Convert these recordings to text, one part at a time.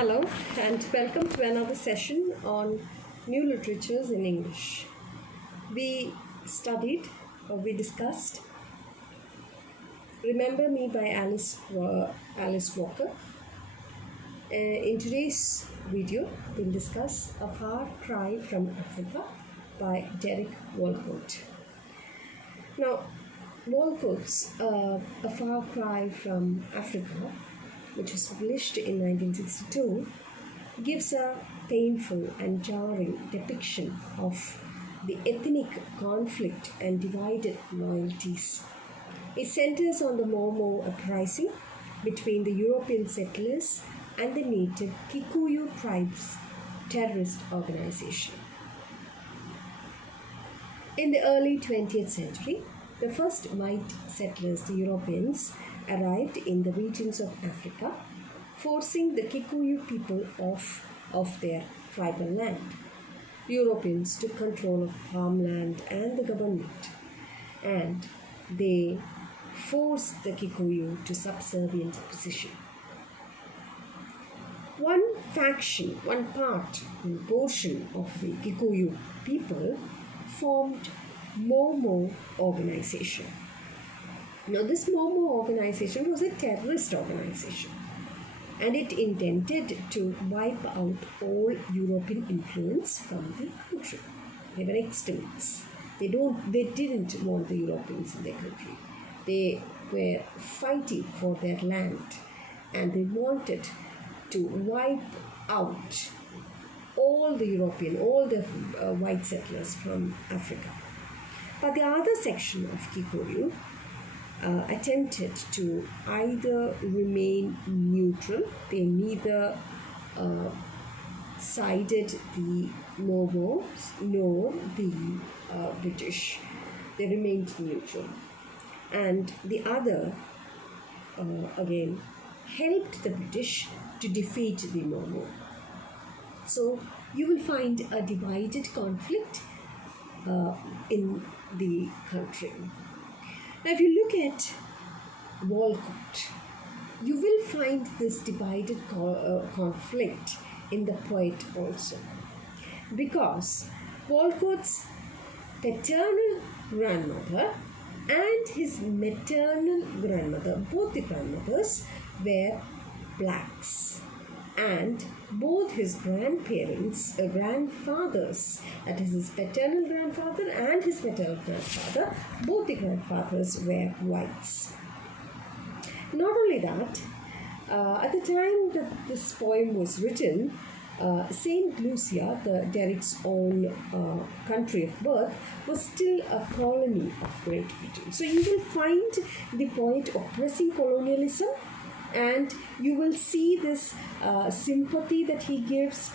Hello and welcome to another session on new literatures in English. We studied or we discussed Remember Me by Alice Walker. In today's video, we'll discuss A Far Cry from Africa by Derek Walcott. Now, Walcott's A Far Cry from Africa, which was published in 1962, gives a painful and jarring depiction of the ethnic conflict and divided loyalties. It centers on the Momo uprising between the European settlers and the native Kikuyu tribes' terrorist organization. In the early 20th century, the first white settlers, the Europeans, arrived in the regions of Africa, forcing the Kikuyu people off their tribal land. Europeans took control of farmland and the government, and they forced the Kikuyu to subservient position. One faction, one portion of the Kikuyu people formed Momo organization. Now, this Momo organization was a terrorist organization, and it intended to wipe out all European influence from the country. They were extremists. They didn't want the Europeans in their country. They were fighting for their land, and they wanted to wipe out all the white settlers from Africa. But the other section of Kikuyu attempted to either remain neutral. They neither sided the Momos nor the British. They remained neutral. And the other, again, helped the British to defeat the Momo. So you will find a divided conflict in the country. Now, if you look at Walcott, you will find this divided conflict in the poet also, because Walcott's paternal grandmother and his maternal grandmother, both the grandmothers, were blacks, and both his grandfathers, that is his paternal grandfather and his maternal grandfather, both the grandfathers were whites. Not only that, at the time that this poem was written, St. Lucia, Derek's own country of birth, was still a colony of Great Britain. So you will find the poet oppressing colonialism, and you will see this sympathy that he gives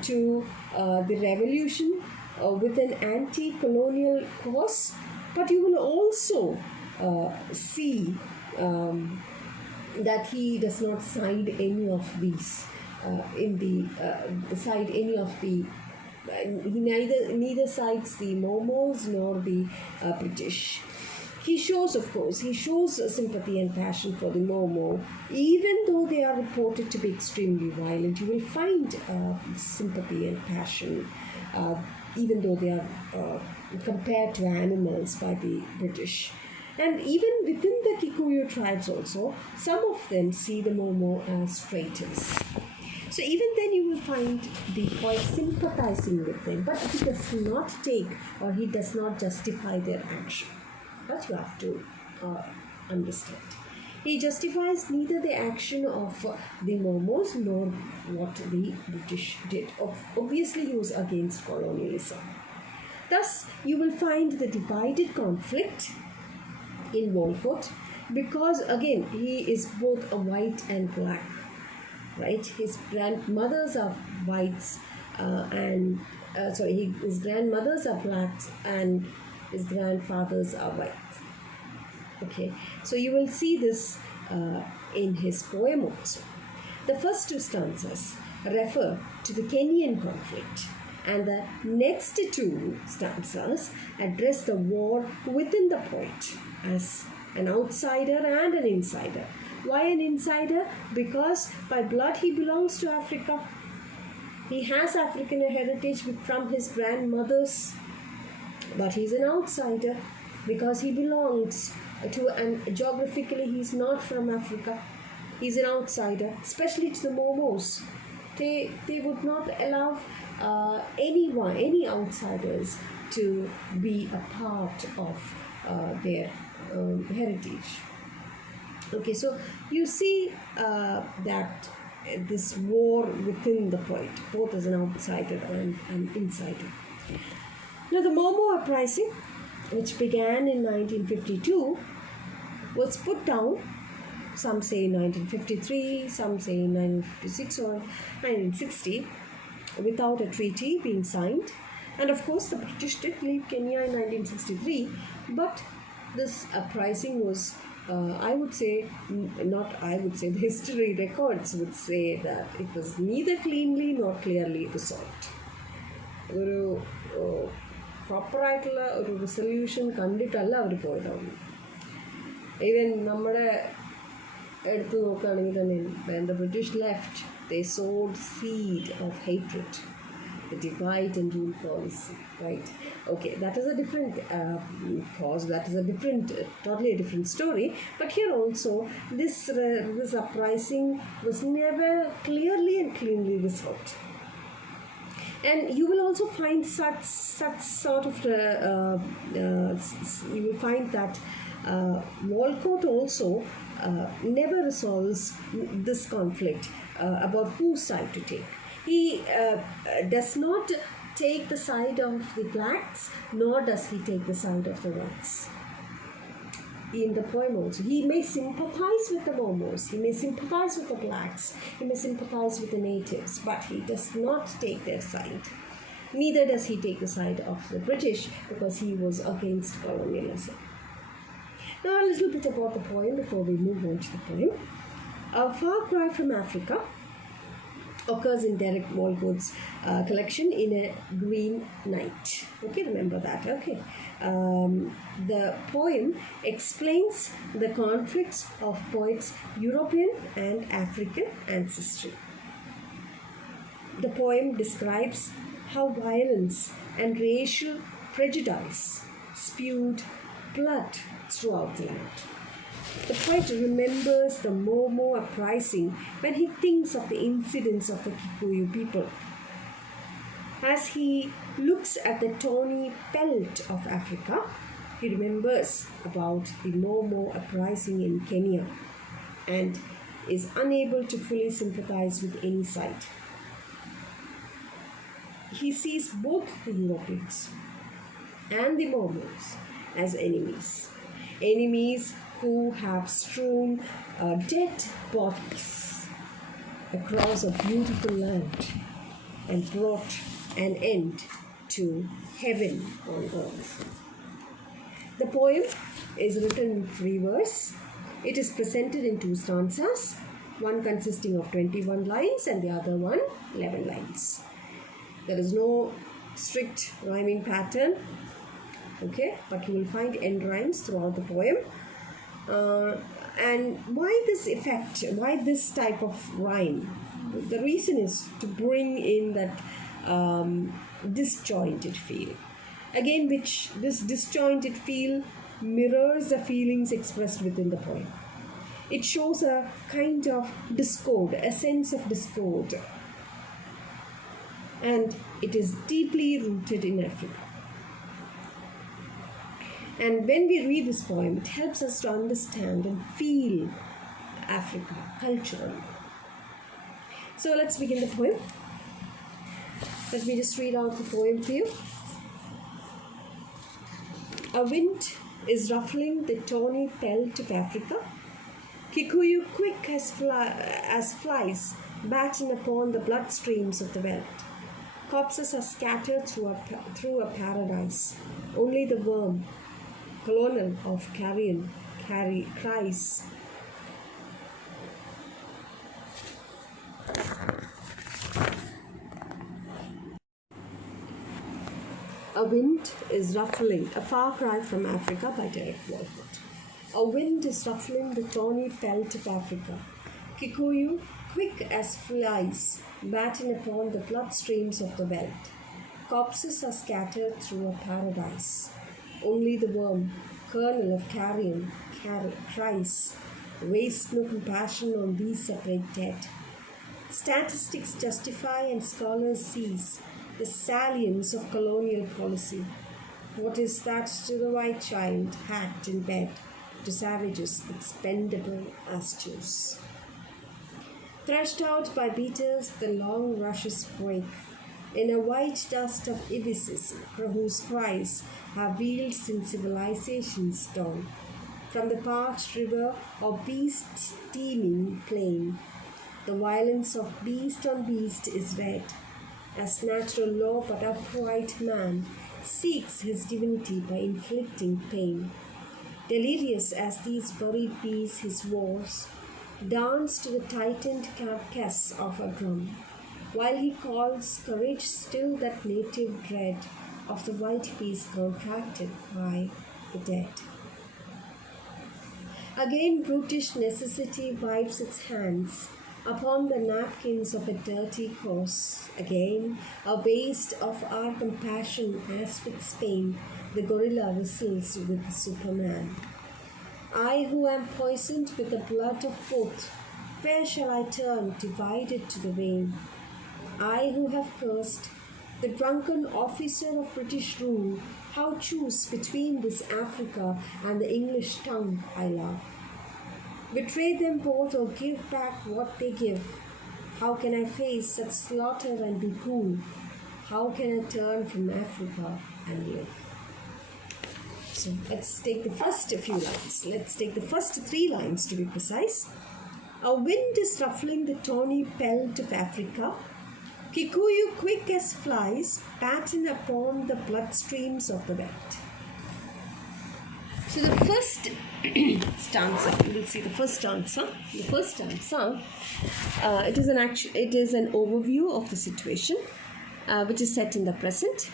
to the revolution with an anti-colonial cause. But you will also see that he does not side any of these he neither sides the Momos nor the British. He shows sympathy and passion for the Momo, even though they are reported to be extremely violent. You will find sympathy and passion, even though they are compared to animals by the British. And even within the Kikuyu tribes also, some of them see the Momo as traitors. So even then you will find the poet sympathizing with them, but he does not he does not justify their action. That you have to understand. He justifies neither the action of the Momos nor what the British did. Obviously, he was against colonialism. Thus, you will find the divided conflict in Walcott, because again, he is both a white and black, right? His grandmothers are whites, his grandmothers are blacks and his grandfathers are white. Okay, so you will see this in his poem also. The first two stanzas refer to the Kenyan conflict, and the next two stanzas address the war within the poet as an outsider and an insider, Why an insider? Because by blood he belongs to Africa. He has African heritage from his grandmothers, but he's an outsider because he belongs to, and geographically he's not from Africa. He's an outsider, especially to the Momos. They would not allow any outsiders to be a part of their heritage. Okay, so you see that this war within the poet, both as an outsider and an insider. Now, the Momo uprising, which began in 1952, was put down. Some say 1953, some say 1956 or 1960, without a treaty being signed. And of course, the British did leave Kenya in 1963, but this uprising was, the history records would say that it was neither cleanly nor clearly resolved. ഒരു പ്രോപ്പറായിട്ടുള്ള ഒരു resolution കണ്ടിട്ടല്ല അവർ പോയതാണ്. Even നമ്മുടെ എടുത്ത് നോക്കുകയാണെങ്കിൽ തന്നെ when the British left, they sowed seed of hatred, the divide and rule policy, right? Okay, that is a different cause, that is a different, totally a different story. But here also, this uprising was never clearly and cleanly resolved. And you will also find such sort of you will find that Walcott also never resolves this conflict about whose side to take. He does not take the side of the blacks, nor does he take the side of the whites. In the poem also, he may sympathize with the Momos, he may sympathize with the blacks, he may sympathize with the natives, but he does not take their side. Neither does he take the side of the British, because he was against colonialism. Now, a little bit about the poem before we move on to the poem. A Far Cry from Africa occurs in Derek Walcott's collection in A Green Night. Okay, remember that. Okay. The poem explains the conflicts of poets' European and African ancestry. The poem describes how violence and racial prejudice spewed blood throughout the land. The poet remembers the Momo uprising when he thinks of the incidents of the Kikuyu people. As he looks at the tawny pelt of Africa, he remembers about the Momo uprising in Kenya and is unable to fully sympathize with any side. He sees both the Europeans and the Momos as enemies who have strewn dead bodies across a beautiful land and brought an end to heaven on earth. The poem is written in free verse. It is presented in 2 stanzas, one consisting of 21 lines and the other one 11 lines. There is no strict rhyming pattern, okay, but you will find end rhymes throughout the poem. And why this effect? Why this type of rhyme? The reason is to bring in that disjointed feel. Again, which this disjointed feel mirrors the feelings expressed within the poem. It shows a kind of discord, a sense of discord. And it is deeply rooted in Africa. And when we read this poem, it helps us to understand and feel Africa culturally. So let's begin the poem. Let me just read out the poem for you. A wind is ruffling the tawny pelt of Africa. Kikuyu quick as flies batten upon the bloodstreams of the veldt. Corpses are scattered through a paradise. Only the worm, colonel of carrion, cries. A wind is ruffling, a far cry from Africa by Derek Walcott. A wind is ruffling the tawny pelt of Africa. Kikuyu, quick as flies, batten upon the bloodstreams of the veldt. Corpses are scattered through a paradise. Only the worm, kernel of carrion, cries, waste no compassion on these separate dead. Statistics justify and scholars seize the salience of colonial policy. What is that to the white child, hacked in bed, to savages expendable as Jews? Thrashed out by beaters, the long rushes break. In a white dust of ibises, whose cries have wheeled since civilization's dawn. From the parched river or beast-teeming plain, the violence of beast on beast is read, as natural law but upright man seeks his divinity by inflicting pain. Delirious as these buried beasts his wars, dance to the tightened carcass of a drum, while he calls courage still that native dread of the white beast contracted by the dead. Again brutish necessity wipes its hands upon the napkins of a dirty course. Again, a waste of our compassion as with Spain, the gorilla whistles with the Superman. I who am poisoned with the blood of both, where shall I turn divided to the vein? I who have cursed the drunken officer of British rule, how choose between this Africa and the English tongue I love? Betray them both or give back what they give. How can I face such slaughter and be cool? How can I turn from Africa and live? So let's take the first few lines. Let's take the first 3 lines to be precise. A wind is ruffling the tawny pelt of Africa. Kikuyu quick as flies batten upon the bloodstreams of the veldt. So the first stanza, we will see the first stanza. The first stanza, it is an overview of the situation, which is set in the present,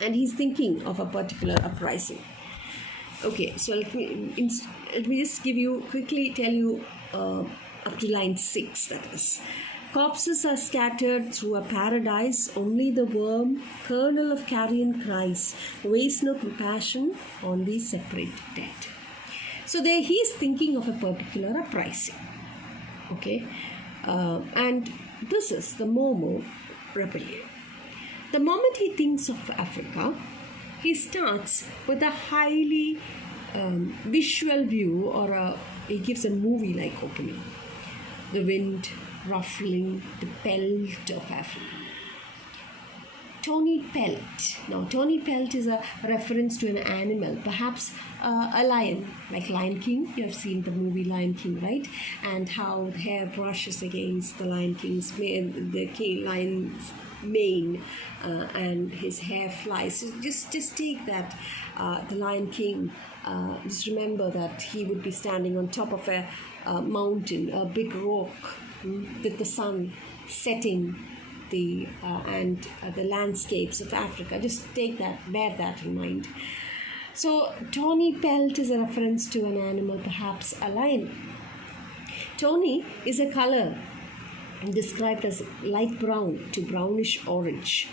and he's thinking of a particular uprising. Okay, so let me just quickly tell you up to line 6. That is. Corpses are scattered through a paradise, only the worm, kernel of carrion cries, wastes no compassion on the separate dead. So there he is thinking of a particular uprising. Okay, and this is the Momo rebellion. The moment he thinks of Africa, he starts with a highly visual view, or he gives a movie-like opening. The wind ruffling the pelt of Africa. Tawny pelt. Now, tawny pelt is a reference to an animal, perhaps a lion, like Lion King. You have seen the movie Lion King, right? And how the hair brushes against the Lion King's mane, the lion's mane, and his hair flies. So just take that, the Lion King. Just remember that he would be standing on top of a mountain, a big rock, with the sun setting and the landscapes of Africa. Just bear that in mind. So tawny pelt is a reference to an animal, perhaps a lion. Tawny is a color described as light brown to brownish orange,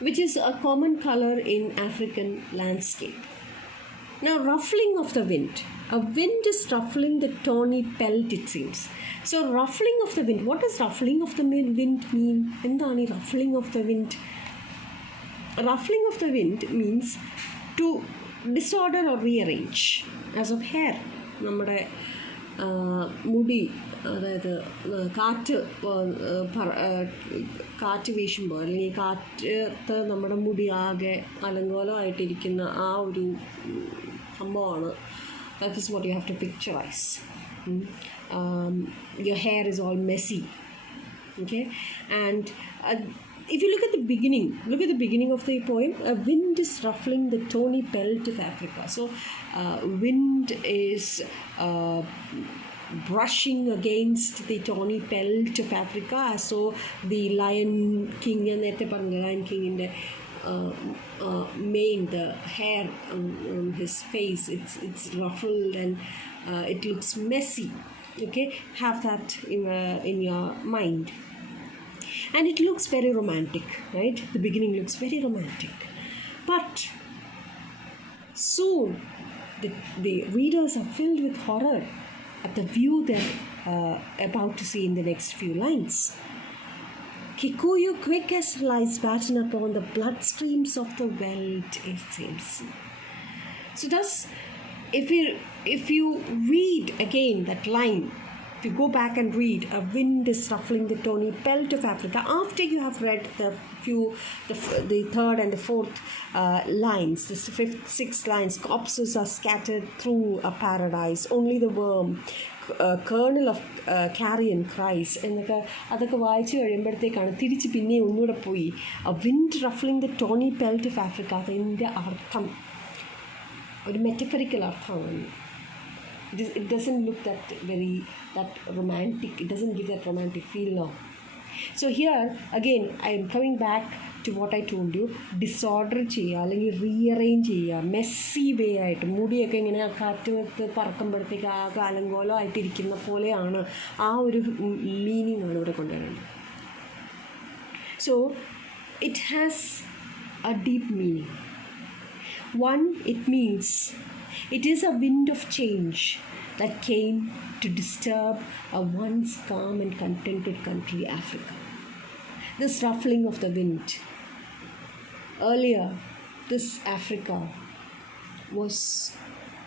which is a common color in African landscape. Now, ruffling of the wind. A wind is ruffling the tawny pelt, it seems. So, ruffling of the wind. What does ruffling of the wind mean? Endani ruffling of the wind? Ruffling of the wind means to disorder or rearrange. As of hair. നമ്മുടെ മുടി, അതായത് കാറ്റ് വീശുമ്പോൾ അല്ലെങ്കിൽ കാറ്റ് നമ്മുടെ മുടി ആകെ അലങ്കോലമായിട്ടിരിക്കുന്ന ആ ഒരു സംഭവമാണ്. That is what you have to picturize. Your hair is all messy. Okay, and if you look at the beginning of the poem, a wind is ruffling the tawny pelt of Africa. So wind is brushing against the tawny pelt of Africa. So the Lion King, Lion King in the mane, the hair on his face, it's ruffled and it looks messy. Okay, have that in your mind. And it looks very romantic, right? The beginning looks very romantic. But soon, the readers are filled with horror at the view they're about to see in the next few lines. Kikuyu quick as lies batten upon the bloodstreams of the Welt sails. So if you read again that line, if you go back and read, a wind is ruffling the tawny pelt of Africa, after you have read the third and the fourth lines, the fifth, sixth lines, corpses are scattered through a paradise, only the worm, kernel of carrion cries എന്നൊക്കെ അതൊക്കെ വായിച്ചു കഴിയുമ്പോഴത്തേക്കാണ് തിരിച്ച് പിന്നെ ഒന്നുകൂടെ പോയി wind ruffling the tawny pelt of Africa, അതിൻ്റെ അർത്ഥം ഒരു മെറ്റഫറിക്കൽ അർത്ഥമാണ്. It doesn't look that romantic. It doesn't give that romantic feel now. So here again I am coming back to what I told you. Disorder ചെയ്യുക അല്ലെങ്കിൽ rearrange ചെയ്യുക, Messi വേ ആയിട്ട് മുടിയൊക്കെ ഇങ്ങനെ കാറ്റ് പറക്കുമ്പോഴത്തേക്ക് ആ കാലങ്കോലം ആയിട്ടിരിക്കുന്ന പോലെയാണ്, ആ ഒരു മീനിങ് ആണ് ഇവിടെ കൊണ്ടുവരുന്നത്. So it has a deep meaning. One, it means it is a wind of change that came to disturb a once calm and contented country, Africa. This ruffling of the wind. Earlier, this Africa was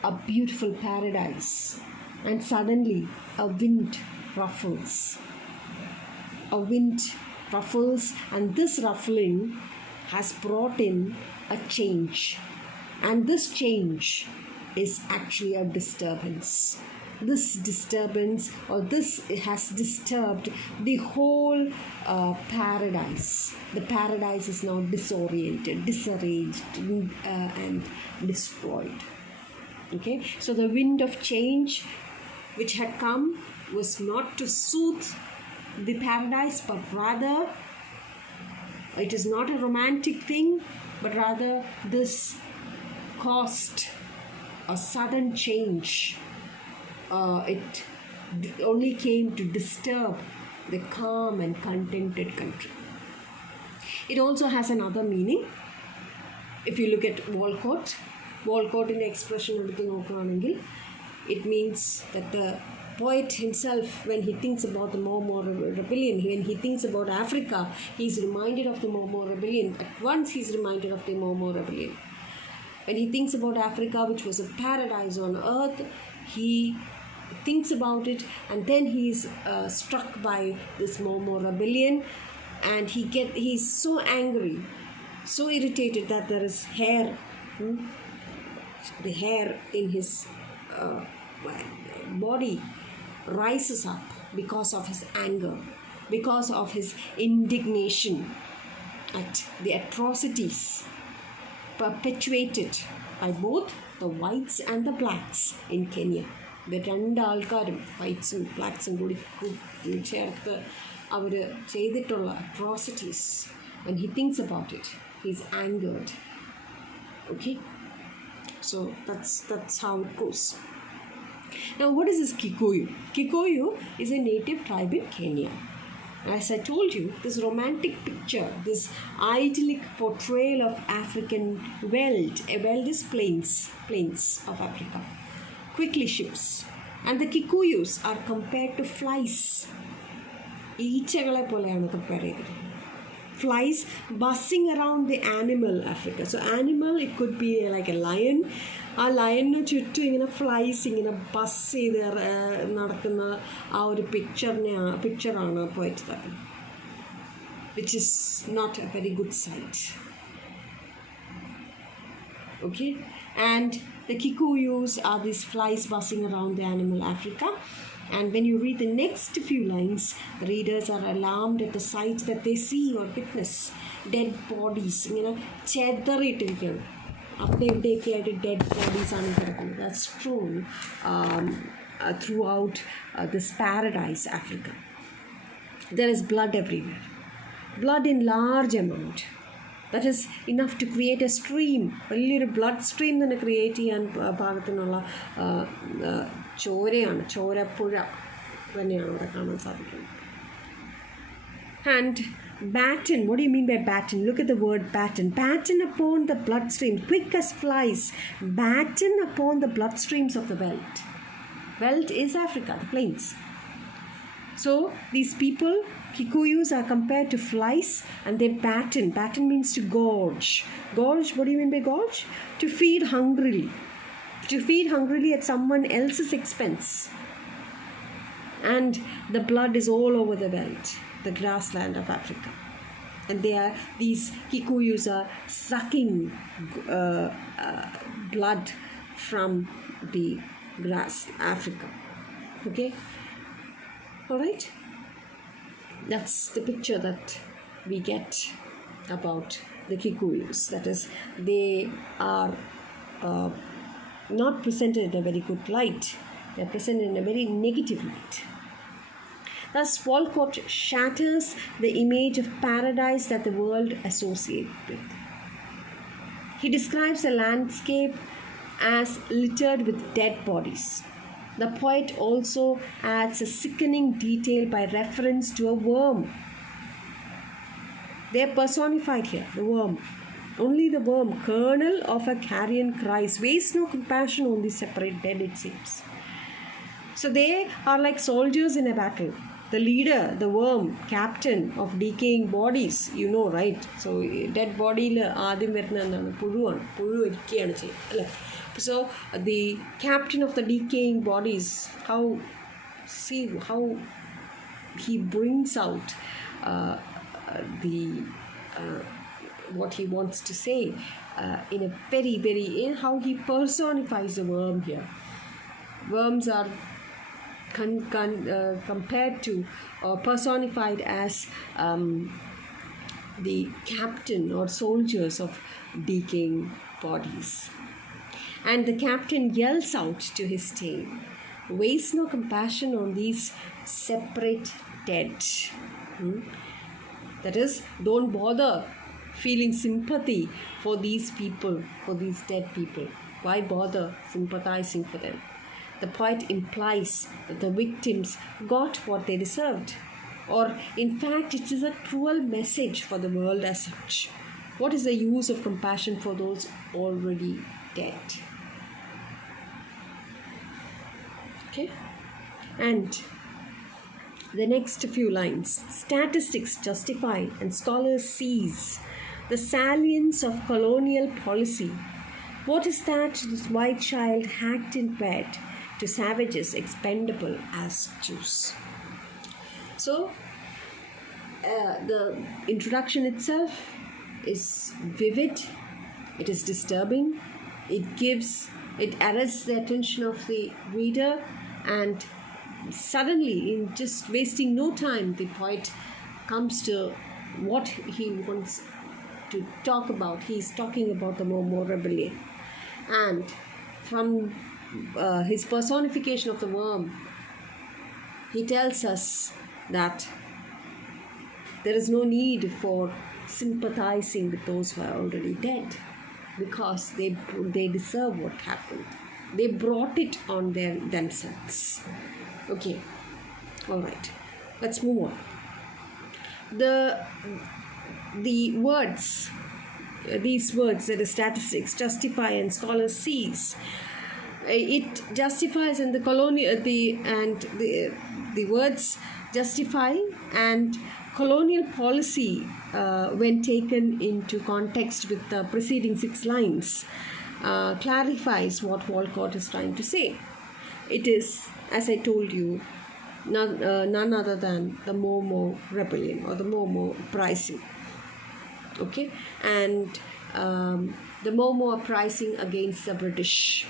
a beautiful paradise, and suddenly a wind ruffles. A wind ruffles, and this ruffling has brought in a change. And this change is actually a disturbance. This disturbance, or this has disturbed the whole paradise. The paradise is now disoriented, disarranged, and destroyed. Okay, so the wind of change which had come was not to soothe the paradise, but rather it is not a romantic thing, but rather this caused a sudden change. It only came to disturb the calm and contented country. It also has another meaning. If you look at Walcott in expression എടുത്ത് നോക്കുകയാണെങ്കിൽ, it means that the poet himself, when he thinks about the Mau rebellion, when he thinks about Africa, he is reminded of the Mau rebellion. At once he is reminded of the Mau rebellion. When he thinks about Africa, which was a paradise on earth, he thinks about it, and then he is struck by this Mau rebellion, and he is so angry, so irritated that there is hair. The hair in his body rises up because of his anger, because of his indignation at the atrocities perpetuated by both the whites and the blacks in Kenya. The രണ്ട് ആൾക്കാരും വൈറ്റ്സും ബ്ലാക്സും കൂടി ചേർത്ത് അവർ ചെയ്തിട്ടുള്ള atrocities. When he thinks about it, he is angered. Okay, so that's how it goes. Now, what is this Kikuyu? Kikuyu is a native tribe in Kenya. As I told you, this romantic picture, this idyllic portrayal of African Welt, a Welt is plains of Africa, quickly shifts. And the Kikuyus are compared to flies. ഈച്ചകളെ പോലെയാണ് compare ചെയ്തത്. Flies buzzing around the animal Africa. So animal, it could be like a lion. ആ ലയണിന് ചുറ്റും ഇങ്ങനെ flies ഇങ്ങനെ bus ചെയ്ത് നടക്കുന്ന ആ ഒരു പിക്ചറാണ് പോയിട്ട് തരുന്നത്, which is not a very good sight. Okay, and the Kikuyus are these flies buzzing around the animal Africa. And when you read the next few lines, the readers are alarmed at the sights that they see or witness. Dead bodies, ചെതറിയിട്ടിരിക്കുകയാണ്. അവിടെ ഇവിടെയൊക്കെ ആയിട്ട് dead ബോഡീസാണ് കിടക്കുന്നത്. That's true throughout this paradise, Africa. There is blood everywhere. Blood in large amount. That is enough to create a stream, വലിയൊരു blood stream തന്നെ create ചെയ്യാൻ പാകത്തിനുള്ള ചോരപ്പുഴ തന്നെയാണ് അവിടെ കാണാൻ സാധിക്കുന്നത്. And batten, what do you mean by batten? Look at the word batten. Batten upon the bloodstream, quick as flies, batten upon the bloodstreams of the veldt. Veldt is Africa, the plains. So these people, Kikuyus, are compared to flies, and they batten. Batten means to gorge. Gorge, what do you mean by gorge? To feed hungrily. To feed hungrily at someone else's expense. And the blood is all over the veldt, the grassland of Africa. And these Kikuyus are sucking blood from the grass, Africa. Okay? All right? That's the picture that we get about the Kikuyus. That is, they are not presented in a very good light. They are presented in a very negative light. Thus, Walcott shatters the image of paradise that the world associates with. He describes a landscape as littered with dead bodies. The poet also adds a sickening detail by reference to a worm. They are personified here, the worm. Only the worm, kernel of a carrion, cries, wastes no compassion on the separate dead, it seems. So they are like soldiers in a battle. The leader, the worm, captain of decaying bodies, you know, right? So dead body ആദ്യം വരുന്ന എന്താണ്? പുഴു ഇരിക്കുകയാണ് ചെയ്യുന്നത് അല്ലേ? So the captain of the decaying bodies, how he brings out what he wants to say in a very, very, how he personifies the worm here. Worms are compared to or personified as the captain or soldiers of decaying bodies. And the captain yells out to his team, waste no compassion on these separate dead. That is, don't bother feeling sympathy for these people, for these dead people. Why bother sympathizing for them? The poet implies that the victims got what they deserved. Or, in fact, it is a cruel message for the world as such. What is the use of compassion for those already dead? Okay? And the next few lines. Statistics justify and scholars seize the salience of colonial policy. What is that this white child hacked in bed to savages expendable as juice? So the introduction itself is vivid, it is disturbing, it arrests the attention of the reader, and suddenly, in just wasting no time, the poet comes to what he wants to talk about. He is talking about the Momo rebellion, and from his personification of the worm, he tells us that there is no need for sympathizing with those who are already dead, because they deserve what happened. They brought it on themselves. Okay, all right, let's move on. The words, these words, that is statistics, justify and scholars seize. It justifies in the colonial the words justify and colonial policy, when taken into context with the preceding 6 lines, clarifies what Walcott is trying to say. It is, as I told you, none other than the Momo rebellion or the Momo uprising. Okay, and the Momo uprising against the British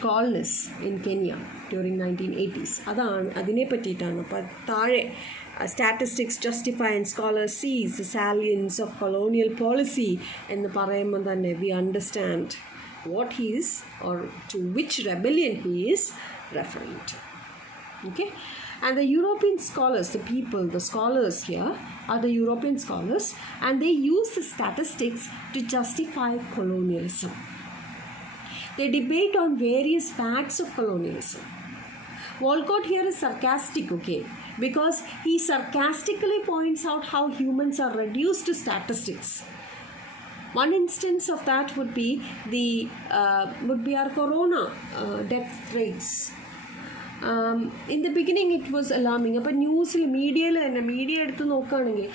colonists in Kenya during 1980s. അതിനെ പറ്റിയിട്ടാണ്. അപ്പോൾ താഴെ statistics justify and scholars seize the salience of colonial policy എന്ന് പറയുമ്പോൾ തന്നെ we understand what he is, or to which rebellion he is referring to. Okay, and the European scholars, the scholars here are the European scholars, and they use the statistics to justify colonialism. They debate on various facts of colonialism. Walcott here is sarcastic, okay, because he sarcastically points out how humans are reduced to statistics. One instance of that would be our corona death rates. In the beginning it was alarming. അപ്പോൾ ന്യൂസിൽ media എടുത്ത് നോക്കുകയാണെങ്കിൽ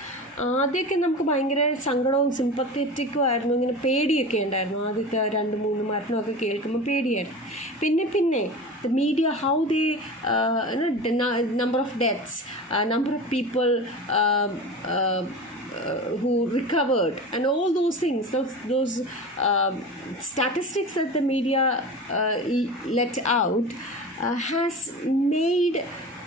ആദ്യമൊക്കെ നമുക്ക് ഭയങ്കര സങ്കടവും സിമ്പത്തറ്റിക്കും ആയിരുന്നു, ഇങ്ങനെ പേടിയൊക്കെ ഉണ്ടായിരുന്നു. ആദ്യത്തെ 2-3 മരണമൊക്കെ കേൾക്കുമ്പോൾ പേടിയായിരുന്നു. പിന്നെ the media, how they number of deaths, number of people who recovered, and all those things, those statistics that the media let out has made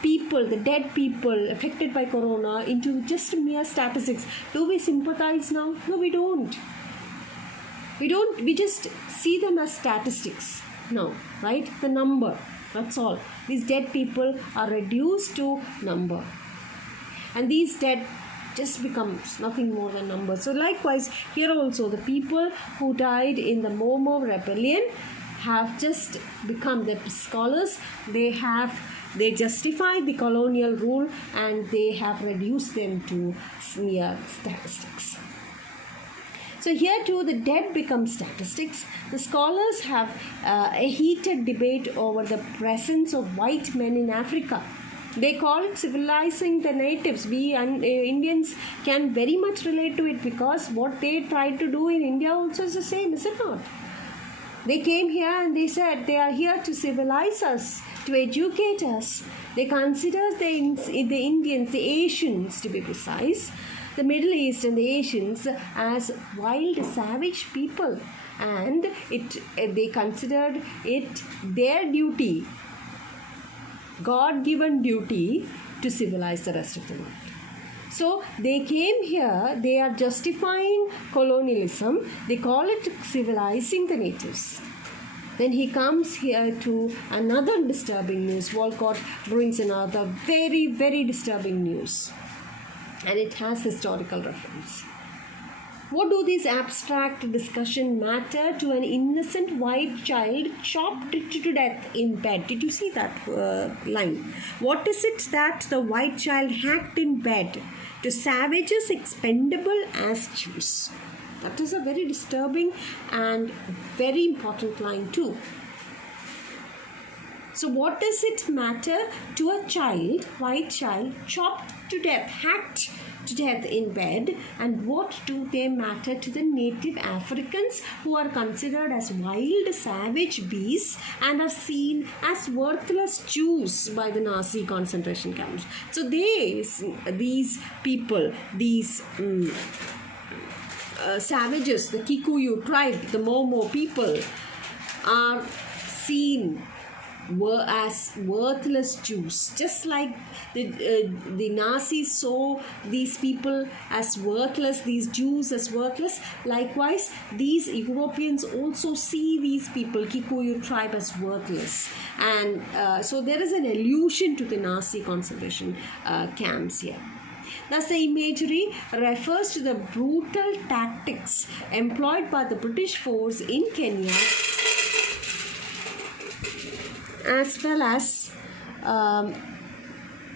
people, the dead people affected by corona, into just mere statistics. Do we sympathize now? No, we don't. We just see them as statistics now, right? The number, that's all. These dead people are reduced to number, and these dead just becomes nothing more than numbers. So likewise here also, the people who died in the Momo rebellion have just become the scholars. They justified the colonial rule, and they have reduced them to mere statistics. So here too, the dead become statistics. The scholars have a heated debate over the presence of white men in Africa. They call it civilizing the natives. We Indians can very much relate to it, because what they tried to do in India also is the same, is it not? They came here and they said they are here to civilize us, to educate us. They consider the Indians, the Asians to be precise, the Middle East and the Asians, as wild, savage people, and they considered it their duty, God-given duty, to civilize the rest of the world. So they came here, they are justifying colonialism, they call it civilizing the natives. Then he comes here to another disturbing news. Walcott brings another very, very disturbing news, and it has historical reference. What do these abstract discussion matter to an innocent white child chopped to death in bed? Did you see that line? What is it that the white child hacked in bed to savages expendable as Jews? That is a very disturbing and very important line too. So what does it matter to a child, white child, chopped to death, hacked to death in bed, and what do they matter to the native Africans, who are considered as wild, savage beasts and are seen as worthless Jews by the Nazi concentration camps? So these people, these savages, the Kikuyu tribe, the Momo people, are seen as worthless Jews, just like the Nazis saw these people as worthless, these Jews as worthless. Likewise, these Europeans also see these people, Kikuyu tribe, as worthless, and so there is an allusion to the Nazi concentration camps here. Thus, the imagery refers to the brutal tactics employed by the British force in Kenya, as well as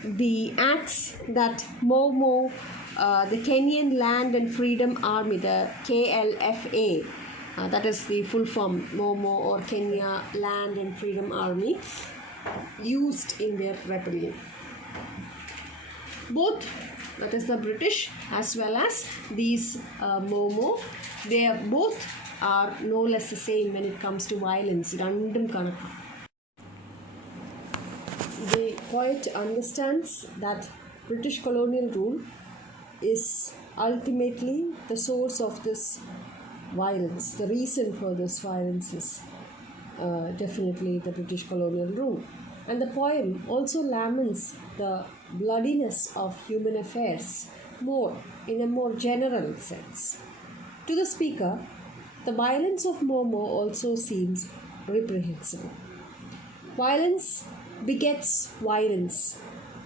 the acts that Momo, the Kenyan Land and Freedom Army, the KLFA, that is the full form, Momo or Kenya Land and Freedom Army, used in their rebellion. Both, that is the British as well as these Momo, they both are no less the same when it comes to violence. Random kanaka. The poet understands that British colonial rule is ultimately the source of this violence. The reason for this violence is definitely the British colonial rule. And the poem also laments the bloodiness of human affairs in a more general sense. To the speaker, the violence of Momo also seems reprehensible. Violence begets violence,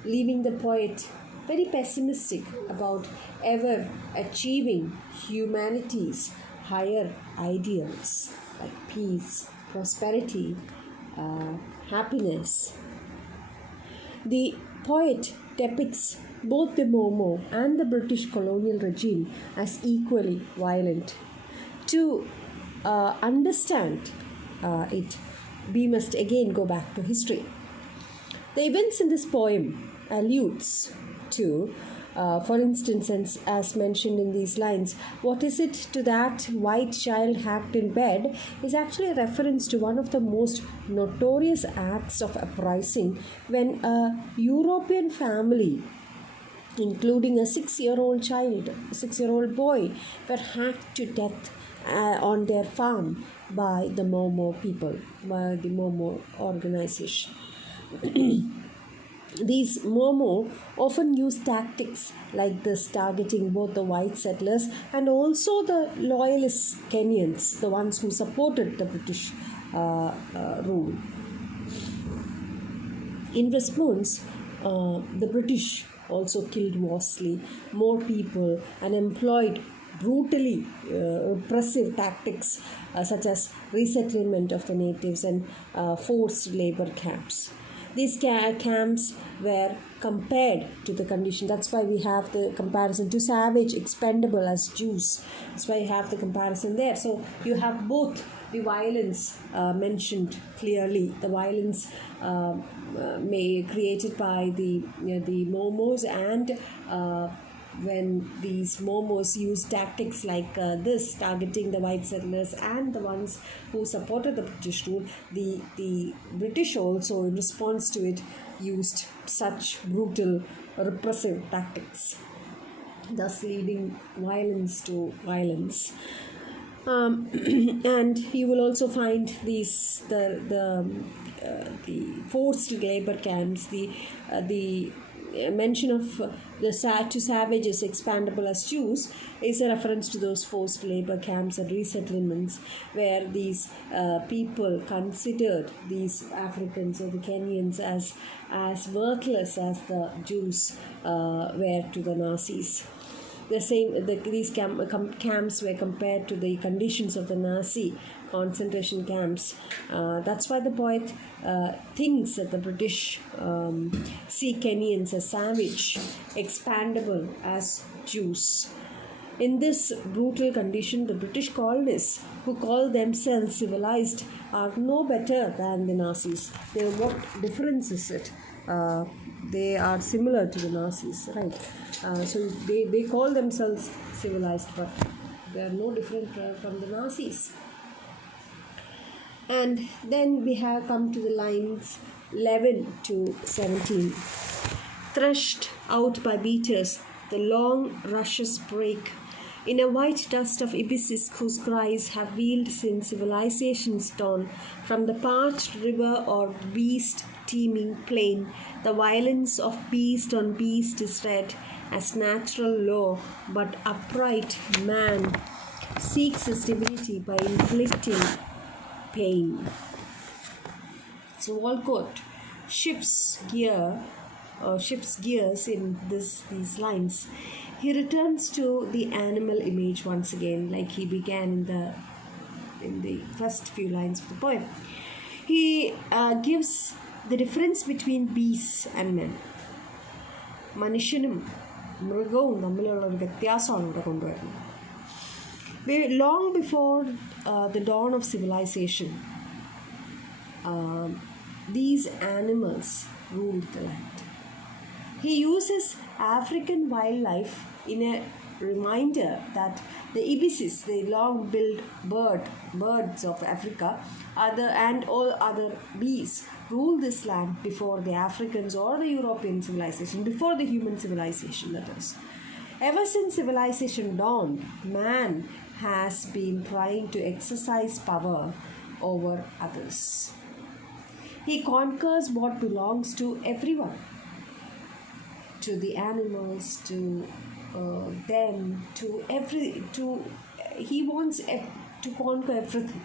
leaving the poet very pessimistic about ever achieving humanity's higher ideals like peace, prosperity, happiness. The poet depicts both the Momo and the British colonial regime as equally violent. To understand it, we must again go back to history. The events in this poem alludes to, for instance, as mentioned in these lines, what is it to that white child hacked in bed is actually a reference to one of the most notorious acts of uprising when a European family, including a 6-year-old boy, were hacked to death on their farm by the Momo people, by the Momo organization. These Momo often use tactics like this, targeting both the white settlers and also the loyalist Kenyans, the ones who supported the British rule. In response, the British also killed vastly more people and employed brutally oppressive tactics such as resettlement of the natives and forced labor camps. These camps were compared to the condition. That's why we have the comparison to savage, expendable as Jews. That's why you have the comparison there. So you have both the violence mentioned clearly, the violence created by the Momos, and when these Momos use tactics like this, targeting the white settlers and the ones who supported the British rule, the British also, in response to it, used such brutal, repressive tactics, thus leading violence to violence. And you will also find these the forced labor camps, the mention of the to savages expandable as Jews is a reference to those forced labor camps and resettlements where these people considered these Africans or the Kenyans as worthless as the Jews were to the Nazis. These camps were compared to the conditions of the Nazi concentration camps. That's why the poet thinks that the British see Kenyans as savage, expandable as Jews. In this brutal condition, the British colonists, who call themselves civilized, are no better than the Nazis. What difference is it? They are similar to the Nazis, right? So they call themselves civilized, but they are no different from the Nazis. And then we have come to the lines 11 to 17. Threshed out by beaters, the long rushes break in a white dust of abysses whose cries have wheeled since civilization's dawn from the parched river or beast-teeming plain. The violence of beast on beast is read as natural law, but upright man seeks his divinity by inflicting pain. So Walcott shifts gears in these lines. He returns to the animal image once again, like he began in the first few lines of the poem. He gives the difference between beasts and men. മനുഷ്യനും മൃഗവും തമ്മിലുള്ള ഒരു വ്യത്യാസമാണ് ഇവിടെ കൊണ്ടുവരുന്നത്. Long before the dawn of civilization, these animals ruled the land. He uses African wildlife in a reminder that the ibises, the long-billed birds of Africa, and all other bees ruled this land before the Africans or the European civilization, before the human civilization, that is. Ever since civilization dawned, man has been trying to exercise power over others. He conquers what belongs to everyone, to the animals, to them, he wants to conquer everything.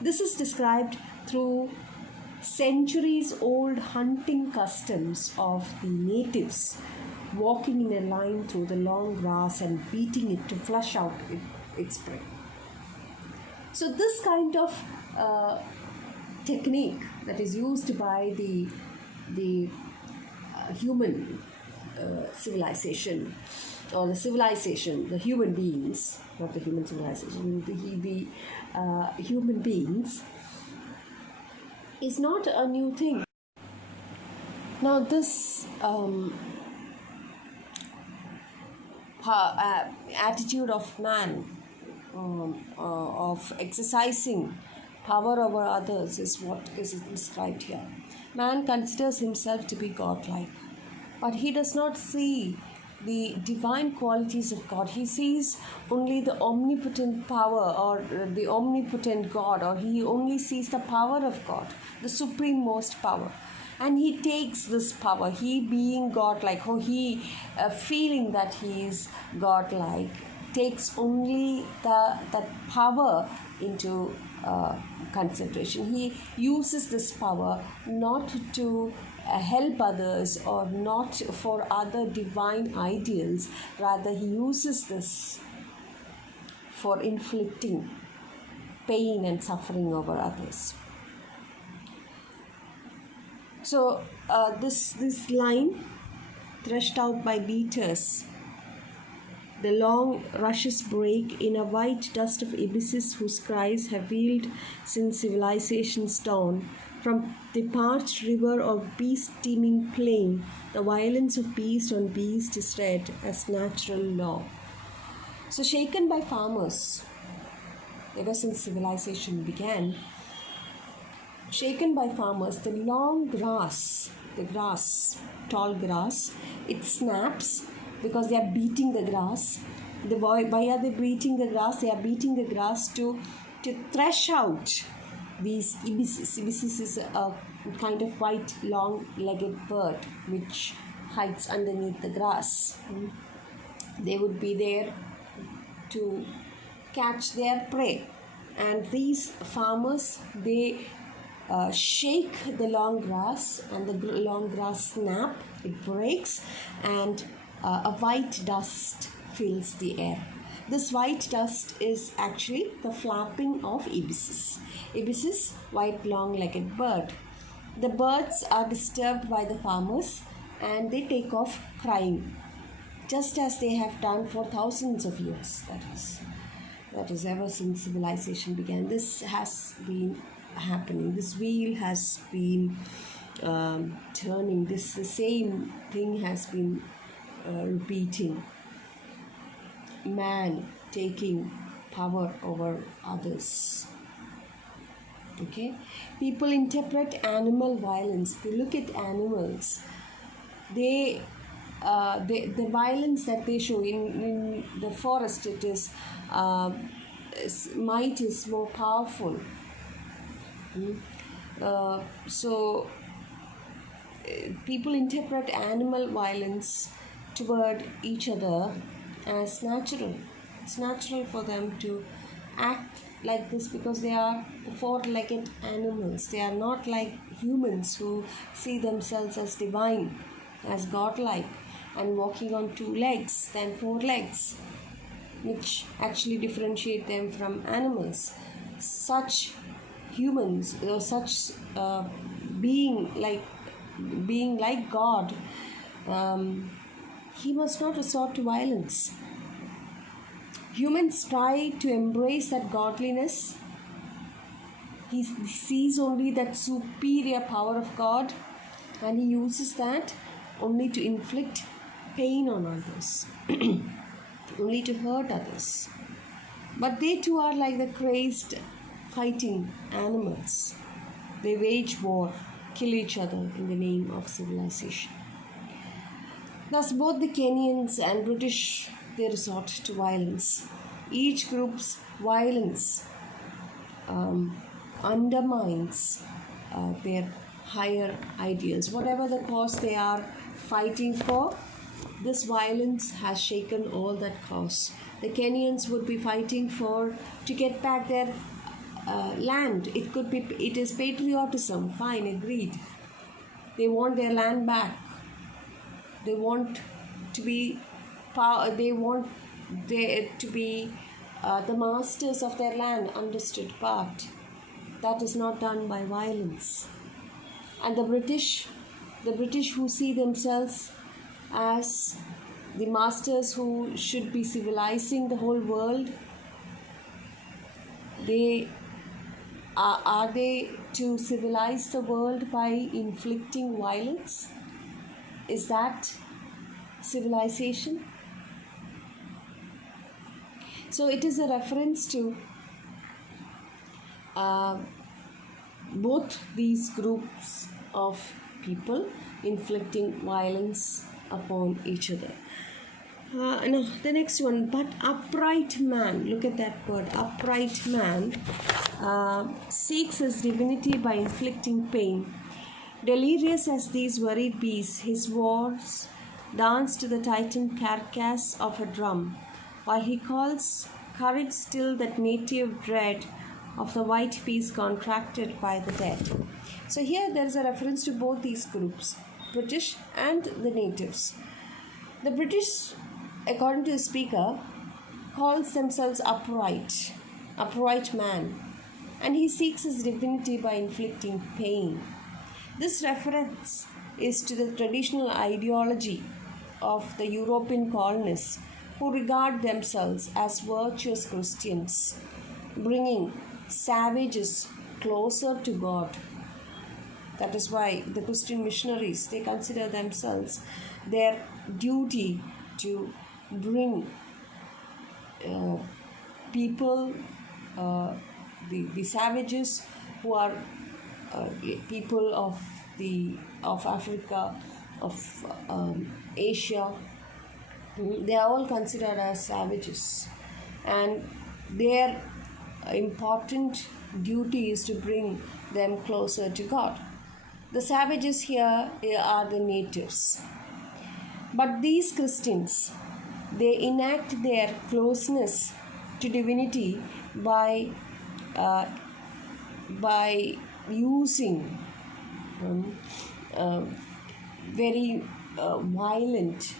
This is described through centuries-old hunting customs of the natives, walking in a line through the long grass and beating it to flush out its prey. So this kind of technique that is used by the human civilization, or the human beings, not the human civilization, the human beings, is not a new thing. Now this attitude of man, of exercising power over others, is what is described here. Man considers himself to be godlike, but he does not see the divine qualities of God. He sees only the omnipotent power, or the omnipotent God, or he only sees the power of God, the supreme most power. And he takes this power, he being godlike, or he feeling that he is godlike, takes only that power into consideration. He uses this power not to help others or not for other divine ideals, rather he uses this for inflicting pain and suffering over others. So this line, threshed out by beaters, the long rushes break in a white dust of abysses whose cries have wheeled since civilization's dawn. From the parched river or beast-teeming plain, the violence of beast on beast is read as natural law. So shaken by farmers, ever since civilization began, shaken by farmers, the long grass, tall grass, it snaps because they are beating the grass. Why are they beating the grass? They are beating the grass to thresh out these ibisses. Ibisses is a kind of white, long-legged bird which hides underneath the grass. They would be there to catch their prey. And these farmers, they shake the long grass, and the long grass snap, it breaks, and a white dust fills the air. This white dust is actually the flapping of ibisses. Ibisses, white long-legged bird. The birds are disturbed by the farmers and they take off crying, just as they have done for thousands of years. That is ever since civilization began. This has been happening. This wheel has been turning. The same thing has been repeating. Man taking power over others. Okay, people interpret animal violence. If you look at animals, the violence that they show in the forest, it is might is more powerful. So people interpret animal violence toward each other as natural. It's natural for them to act like this because they are four-legged animals. They are not like humans who see themselves as divine, as godlike, and walking on two legs than four legs, which actually differentiate them from animals. Such humans, or such being like God, he must not resort to violence. Humans try to embrace that godliness. He sees only that superior power of God, and he uses that only to inflict pain on others, only to hurt others. But they too are like the crazed fighting animals. They wage war, kill each other in the name of civilization. Thus, both the Kenyans and British, they resort to violence. Each group's violence undermines their higher ideals. Whatever the cause they are fighting for, this violence has shaken all that cause. The Kenyans would be fighting to get back their land. It is patriotism. Fine, agreed. They want their land back. They want to be they want to be the masters of their land. Understood, but that is not done by violence. And the British who see themselves as the masters who should be civilizing the whole world, are they to civilize the world by inflicting violence? Is that civilization? So it is a reference to both these groups of people inflicting violence upon each other. Now the next one, but upright man, look at that word, upright man seeks his divinity by inflicting pain. Delirious as these worried beasts, his wards dance to the tightened carcass of a drum, while he calls courage still that native dread of the white peace contracted by the dead. So here there is a reference to both these groups, British and the natives. The British, according to the speaker, calls themselves upright man, and he seeks his divinity by inflicting pain. This reference is to the traditional ideology of the European colonists who regard themselves as virtuous Christians, bringing savages closer to God. That is why the Christian missionaries, they consider themselves their duty to bring people, the savages who are people of Africa, of Asia. They are all considered as savages, and their important duty is to bring them closer to God. The savages here are the natives. But these Christians, they enact their closeness to divinity by using very violent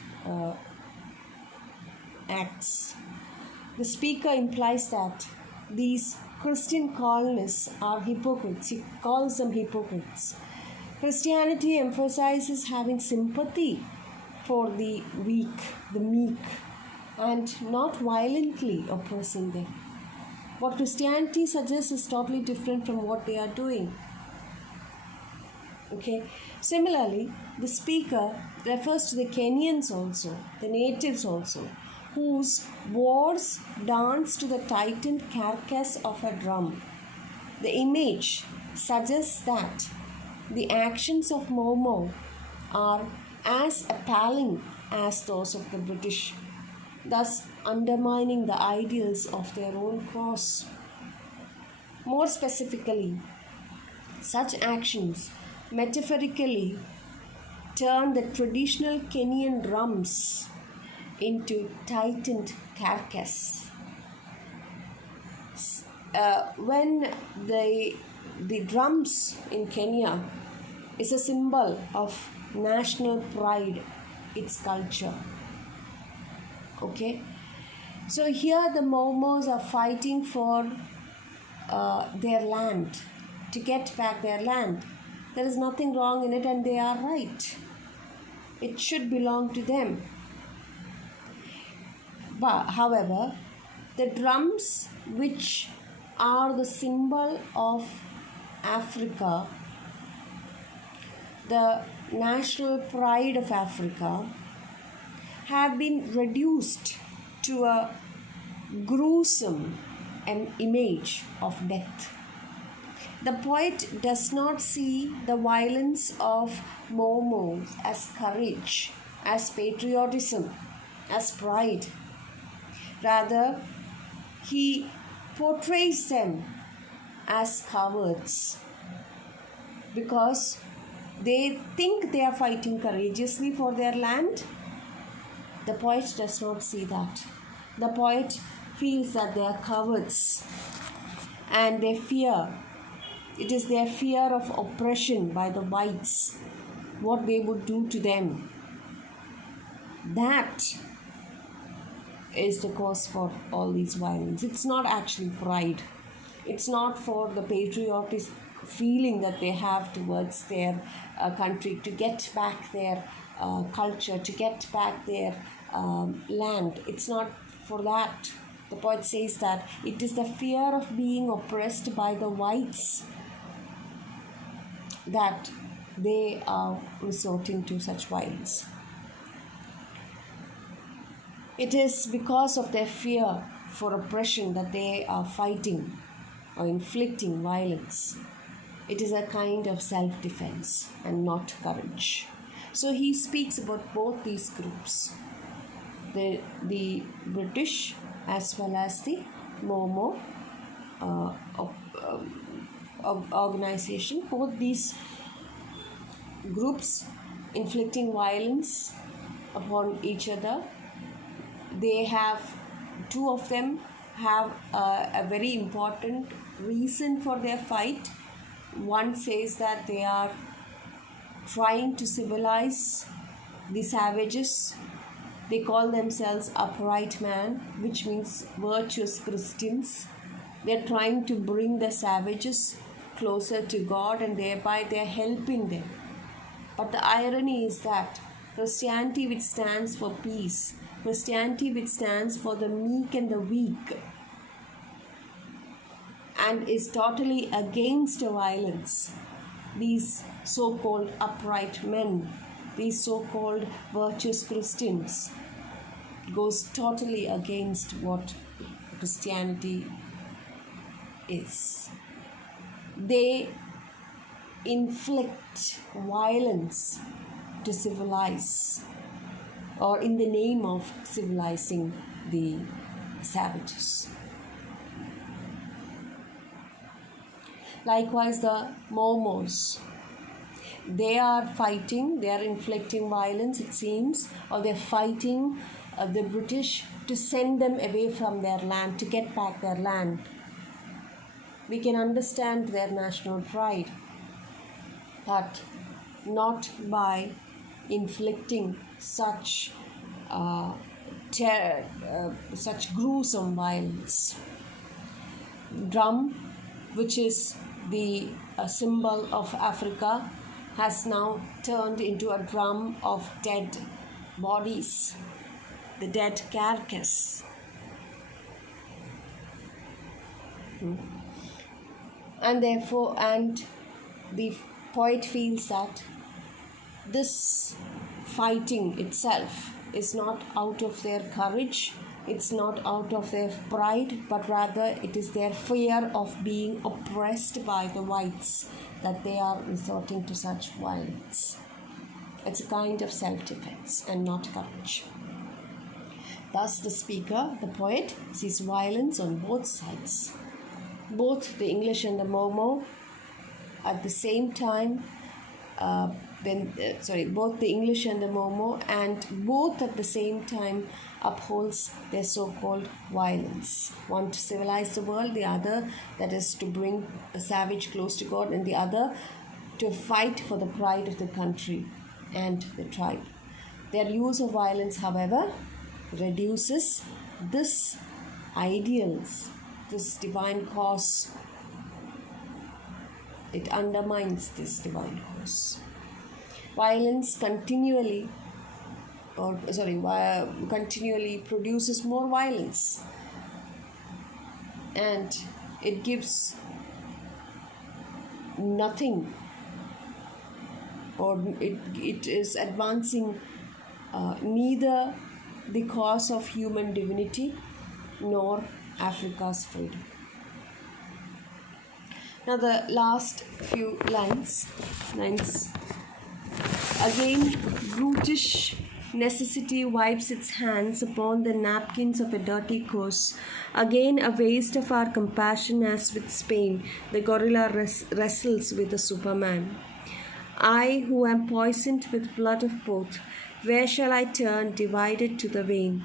acts. The speaker implies that these Christian colonists are hypocrites. He calls them hypocrites. Christianity emphasizes having sympathy for the weak, the meek, and not violently oppressing them. What Christianity suggests is totally different from what they are doing. Okay. Similarly, the speaker refers to the Kenyans also, the natives also, whose wards dance to the tightened carcass of a drum. The image suggests that the actions of Momo are as appalling as those of the British, thus undermining the ideals of their own cause. More specifically, such actions metaphorically turn the traditional Kenyan drums into tightened carcass. When the drums in Kenya is a symbol of national pride, its culture. Okay, so here the Momos are fighting for their land, to get back their land. There is nothing wrong in it, and they are right. It should belong to them. But however, the drums, which are the symbol of Africa, the national pride of Africa, have been reduced to a gruesome image of death. The poet does not see the violence of Momos as courage, as patriotism, as pride. Rather, he portrays them as cowards because they think they are fighting courageously for their land. The poet does not see that. The poet feels that they are cowards. and their fear. It is their fear of oppression by the whites, what they would do to them. That is the cause for all these violence. It's not actually pride. It's not for the patriotic feeling that they have towards their country, to get back their culture, to get back their land. It's not for that. The poet says that it is the fear of being oppressed by the whites that they are resorting to such violence. It is because of their fear for oppression that they are fighting or inflicting violence. It is a kind of self-defense and not courage. So he speaks about both these groups, the British as well as the Momo organization. Both these groups inflicting violence upon each other. They have, two of them have a very important reason for their fight. One says that they are trying to civilize the savages. They call themselves upright man, which means virtuous Christians. They're trying to bring the savages closer to God, and thereby they're helping them. But the irony is that Christianity, which stands for peace, Christianity, which stands for the meek and the weak, and is totally against violence, these so-called upright men, these so-called virtuous Christians, goes totally against what Christianity is. They inflict violence to civilize, or in the name of civilizing the savages. Likewise, the Momos, they are fighting, they are inflicting violence, it seems, or they're fighting the British to send them away from their land, to get back their land. We can understand their national pride, but not by inflicting such such gruesome violence. Drum, which is the symbol of Africa, has now turned into a drum of dead bodies, the dead carcass. And therefore, and the poet feels that this fighting itself is not out of their courage, it's not out of their pride, but rather it is their fear of being oppressed by the whites that they are resorting to such violence. It's a kind of self-defense and not courage. Thus the speaker, the poet, sees violence on both sides. Both the English and the Momo at the same time, both the English and the Momo, and both at the same time upholds their so-called violence. One to civilize the world, the other that is to bring a savage close to God, and the other to fight for the pride of the country and the tribe. Their use of violence, however, reduces this ideals, this divine cause. It undermines this divine cause. Violence continually produces more violence, and it gives nothing, or it is advancing neither the cause of human divinity nor Africa's freedom. Now the last few lines. Again, brutish necessity wipes its hands upon the napkins of a dirty course. Again, a waste of our compassion as with Spain, the gorilla wrestles with the Superman. I, who am poisoned with blood of both, where shall I turn, divided to the vein?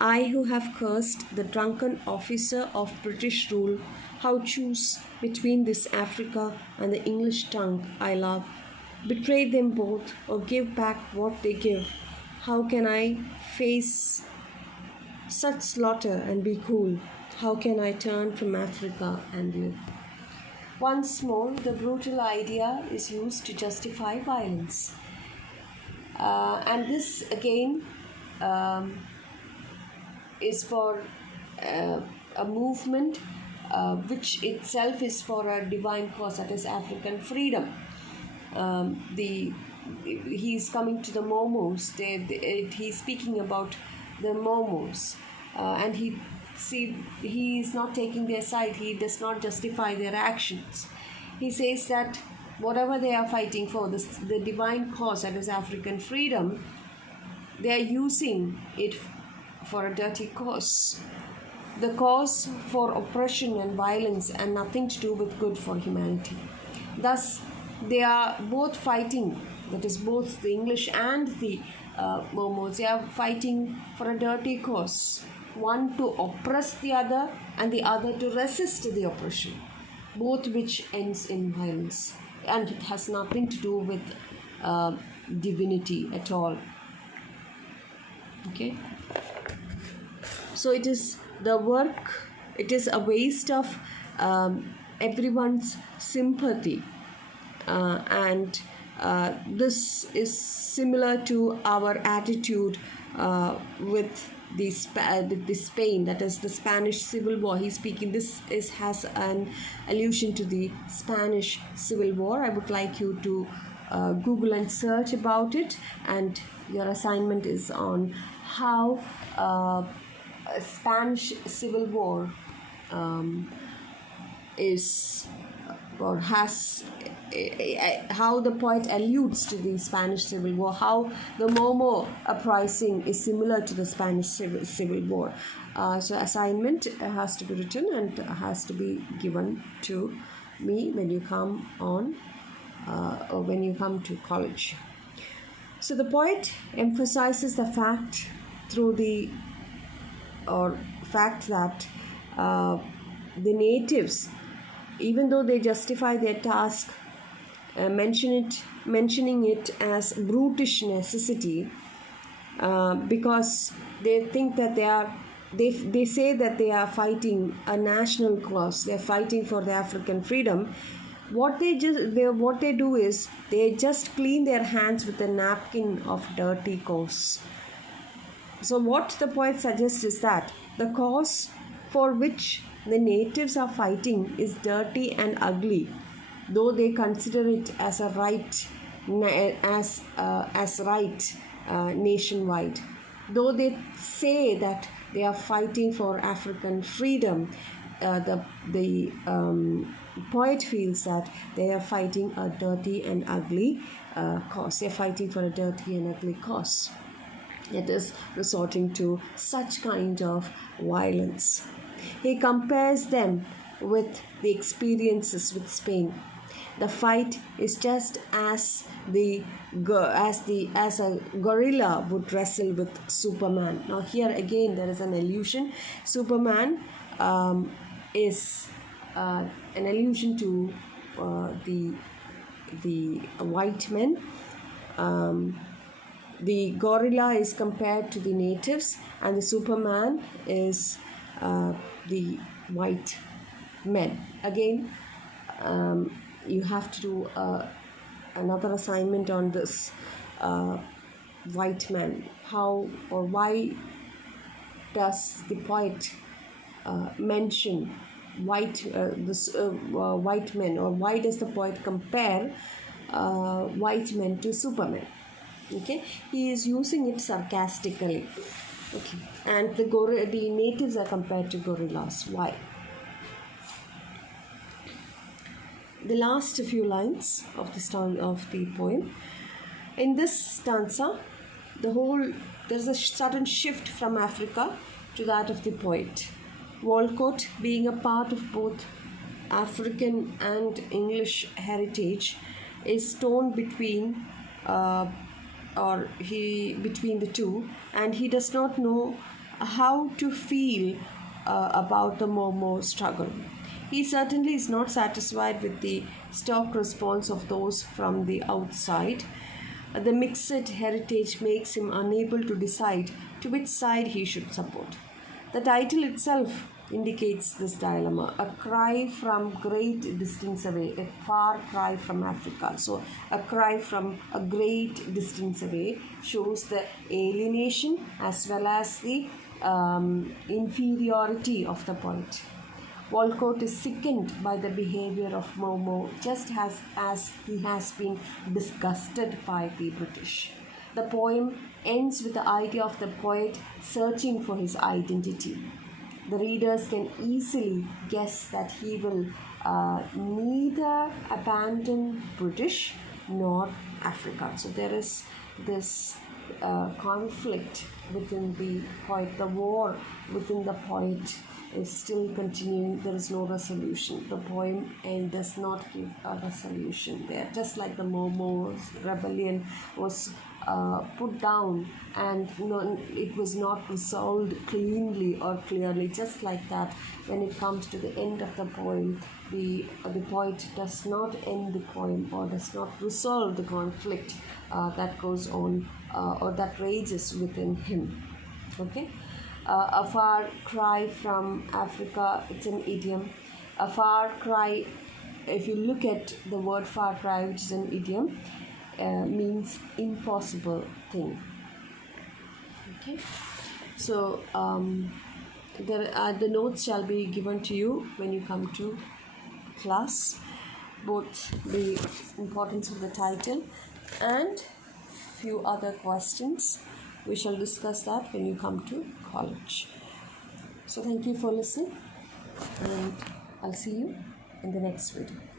I, who have cursed the drunken officer of British rule, How choose between this Africa and the English tongue I love? Betray them both or give back what they give? How can I face such slaughter and be cool? How can I turn from Africa and live? Once more, the brutal idea is used to justify violence. And this again is for a movement which itself is for a divine cause, that is African freedom. He's coming to the Momos. He's speaking about the Momos, and he is not taking their side. He does not justify their actions. He says that whatever they are fighting for, the divine cause, that is African freedom, they are using it for a dirty cause. The cause for oppression and violence, and nothing to do with good for humanity. Thus, they are both fighting, that is both the English and the Momos, they are fighting for a dirty cause. One to oppress the other, and the other to resist the oppression, both which ends in violence. And it has nothing to do with divinity at all. Okay? So it is the work, it is a waste of everyone's sympathy. And this is similar to our attitude with the Spain, that is the Spanish Civil War. He's speaking, has an allusion to the Spanish Civil War. I would like you to Google and search about it, and your assignment is on how Spanish Civil War is or has how the poet alludes to the Spanish Civil War, how the Momo uprising is similar to the Spanish Civil War. So assignment has to be written and has to be given to me when you come on or when you come to college. So the poet emphasizes the fact that the natives, even though they justify their task, mentioning it as brutish necessity, because they think that they say that they are fighting a national cause, they are fighting for the African freedom. What they do is they just clean their hands with a napkin of dirty cause. So what the poet suggests is that the cause for which the natives are fighting is dirty and ugly, though they consider it as a right, nationwide. Though they say that they are fighting for African freedom, the poet feels that they are fighting a dirty and ugly cause. They are fighting for a dirty and ugly cause. It is resorting to such kind of violence. He compares them with the experiences with Spain. The fight is just as a gorilla would wrestle with Superman. Now here again there is an allusion. Superman is an allusion to the white men. The gorilla is compared to the natives, and the Superman is the white men. Again, you have to do another assignment on this white man. How or why does the poet mention white men, or why does the poet compare white men to Superman? Okay, he is using it sarcastically. Okay, and the natives are compared to gorillas. Why? The last few lines of the poem. In this stanza, there's a sudden shift from Africa to that of the poet. Walcott, being a part of both African and English heritage, is torn between the two, and he does not know how to feel about the Momo struggle. He certainly is not satisfied with the stock response of those from the outside. The mixed heritage makes him unable to decide to which side he should support. The title itself indicates this dilemma: a cry from great distance away, a far cry from Africa. So, a cry from a great distance away shows the alienation as well as the inferiority of the poet. Walcott is sickened by the behavior of Momo just as he has been disgusted by the British. The poem ends with the idea of the poet searching for his identity. The readers can easily guess that he will neither abandon British nor Africa. So there is this conflict within the poet, the war within the poet is still continuing. There is no resolution. The poem and does not give a resolution there. Just like the Momo's rebellion was put down and it was not resolved cleanly or clearly. Just like that, when it comes to the end of the poem, the poet does not end the poem or does not resolve the conflict that goes on or that rages within him. Okay. A far cry from Africa, it's an idiom. A far cry, if you look at the word far cry, which is an idiom, means impossible thing. Okay, so the notes shall be given to you when you come to class, both the importance of the title and few other questions. We shall discuss that when you come to college. So thank you for listening, and I'll see you in the next video.